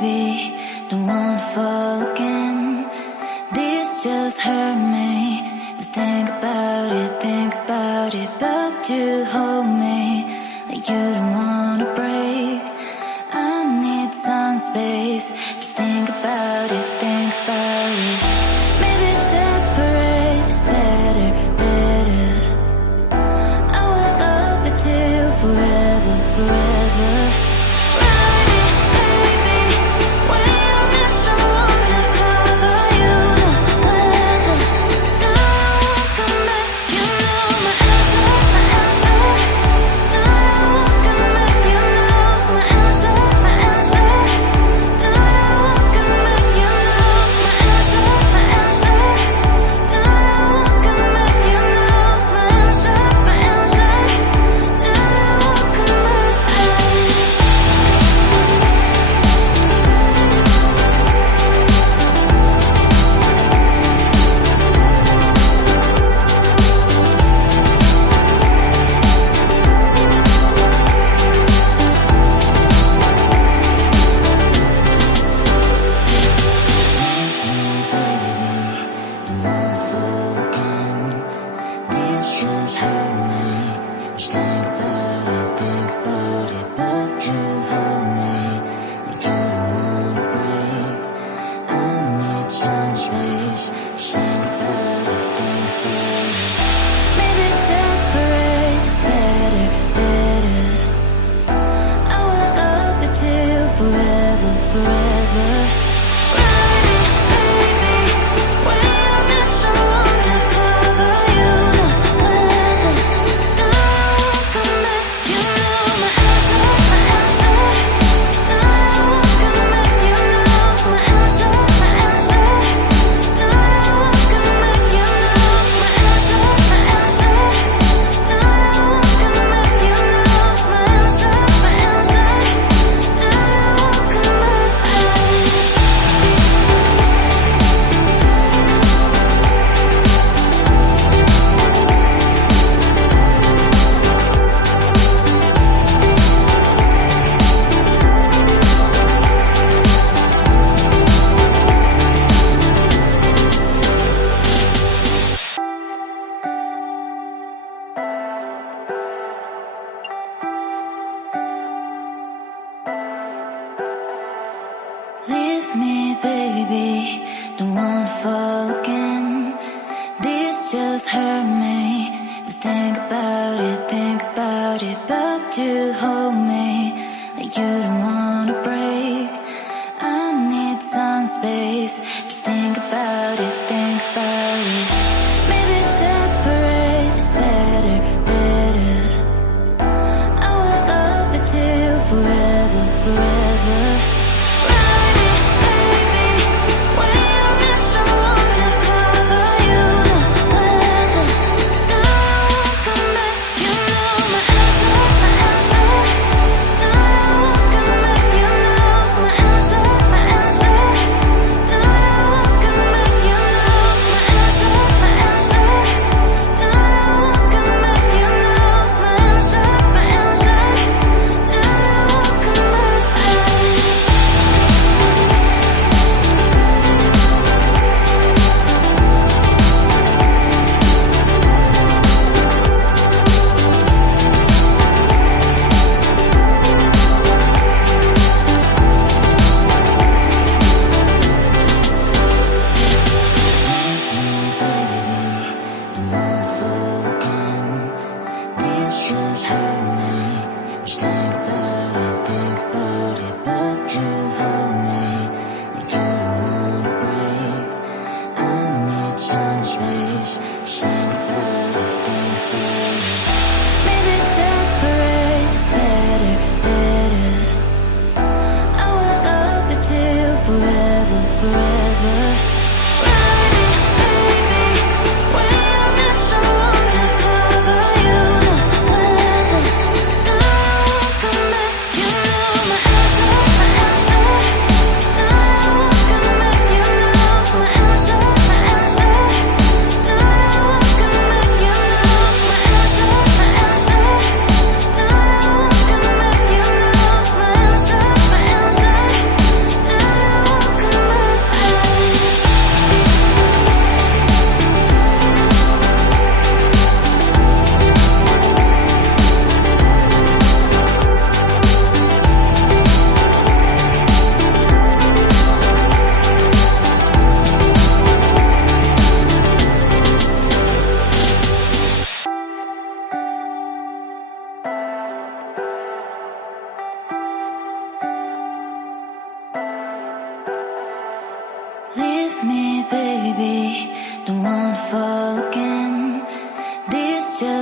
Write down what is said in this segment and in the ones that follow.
baby, don't wanna fall again. This just hurt me. Just think about it, but you hold me like you don't wanna break. I need some space. Just think about it, Maybe separate is better, better. I will love you till forever, forever. Leave me, baby, don't wanna fall again. This just hurt me. Just think about it, but you hold me like you don't wanna break. I need some space. Just think about it, Maybe separate is better, better. I will love you till forever, forever. Come back,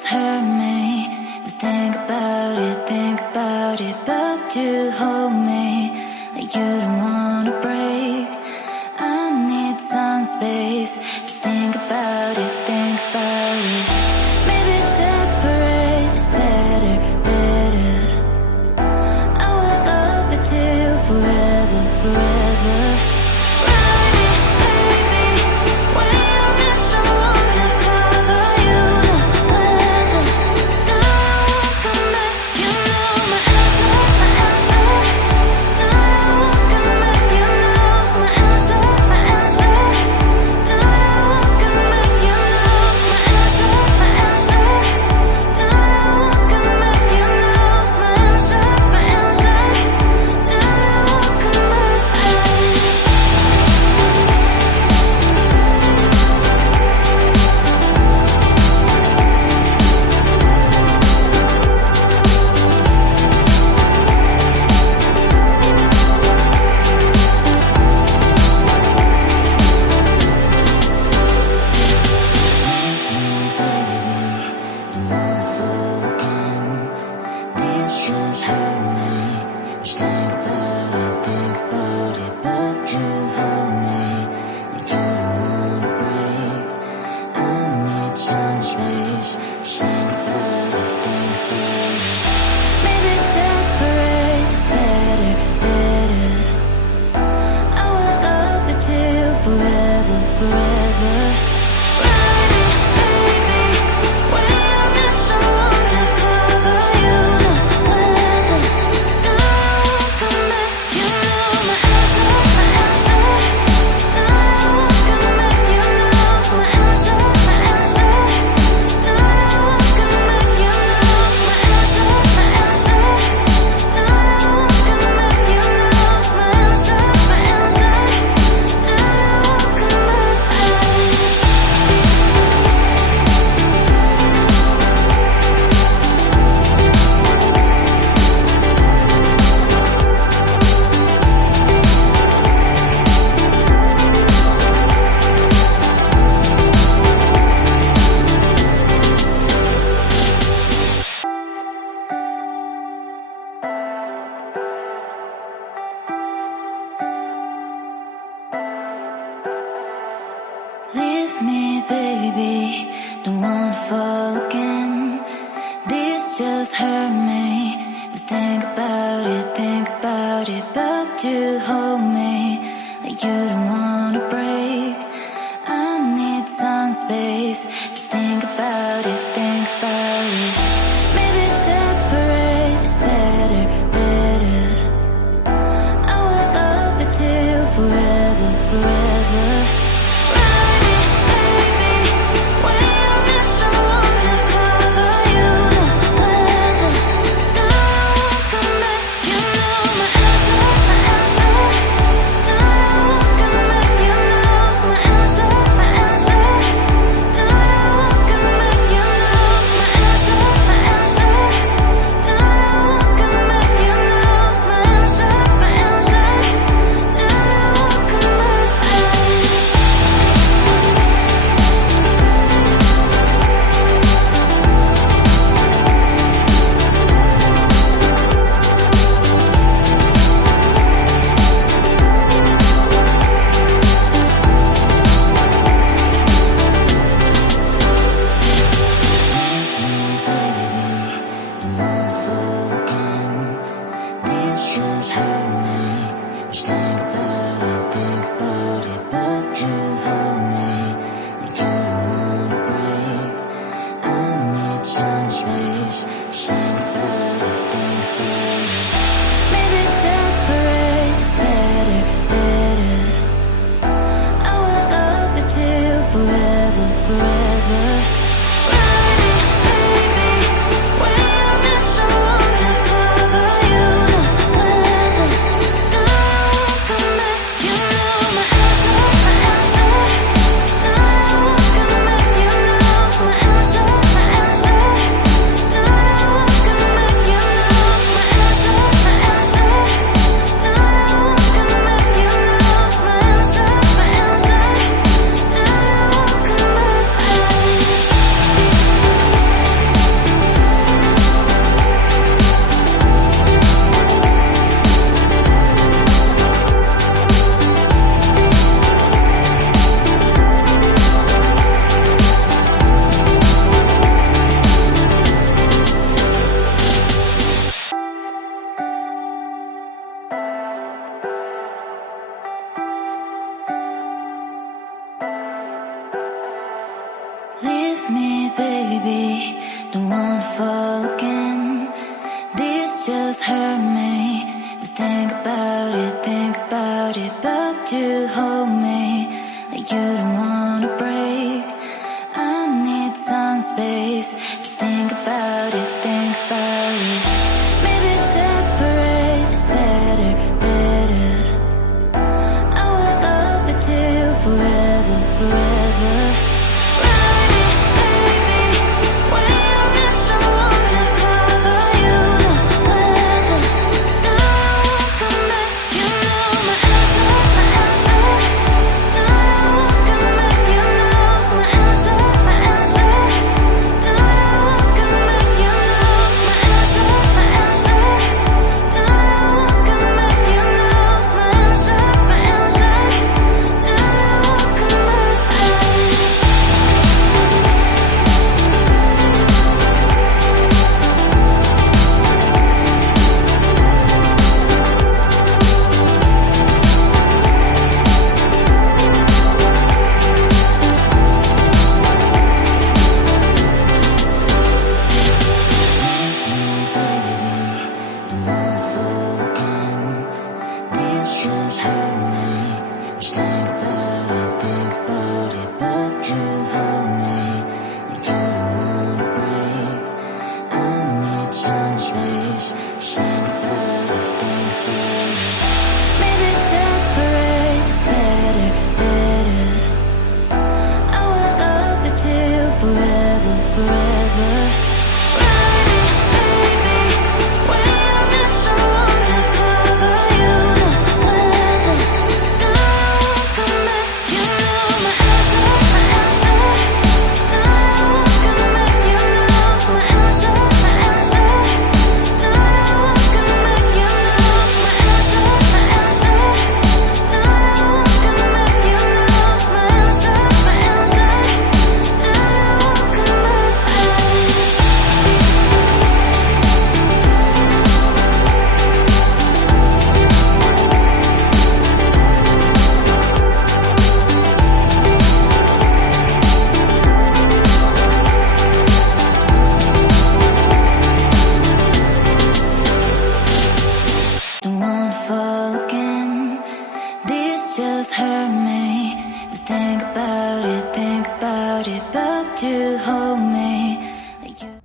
just hurt me. Just think about it, but you hold me like you don't wanna break. I need some space. Just think about it, maybe separate is better, better. I will love you till forever, forever. Leave me, baby, don't wanna fall again. This just hurt me. Just think about it, but you hold me like you don't wanna break. I need some space. Just think about it, maybe separate is better, better. I will love you till forever, forever. me, baby. Don't wanna fall again. This just hurt me. Just think about it, but you hold me like you don't wanna break. I need some space. Just think about it, think about it. Maybe separate is better, better. I will love you till forever, forever. Ride it, baby. When you need someone to cover you, the weather. Now I won't come back. You know my answer, my answer. Now I won't come back. You know my answer, my answer. Now I won't come back. You know my answer, my answer. Now I won't come back. You know my answer, my answer. Now I won't come back. This just hurt me. Just think about it, but you hold me like you don't wanna break. I need some space. Just think about it. Maybe separate is better, better. I will love you till forever, forever. Ride it, baby. When you need someone to cover you, the weather. Now I won't come back. You know my answer, my answer. Now I won't come back. You know my answer, my answer. Now I won't come back. You know my answer, my answer. Now I won't come back. You know my answer, my answer. Now I won't come back. Don't wanna fall again. This just hurt me. Just think about it, but you hold me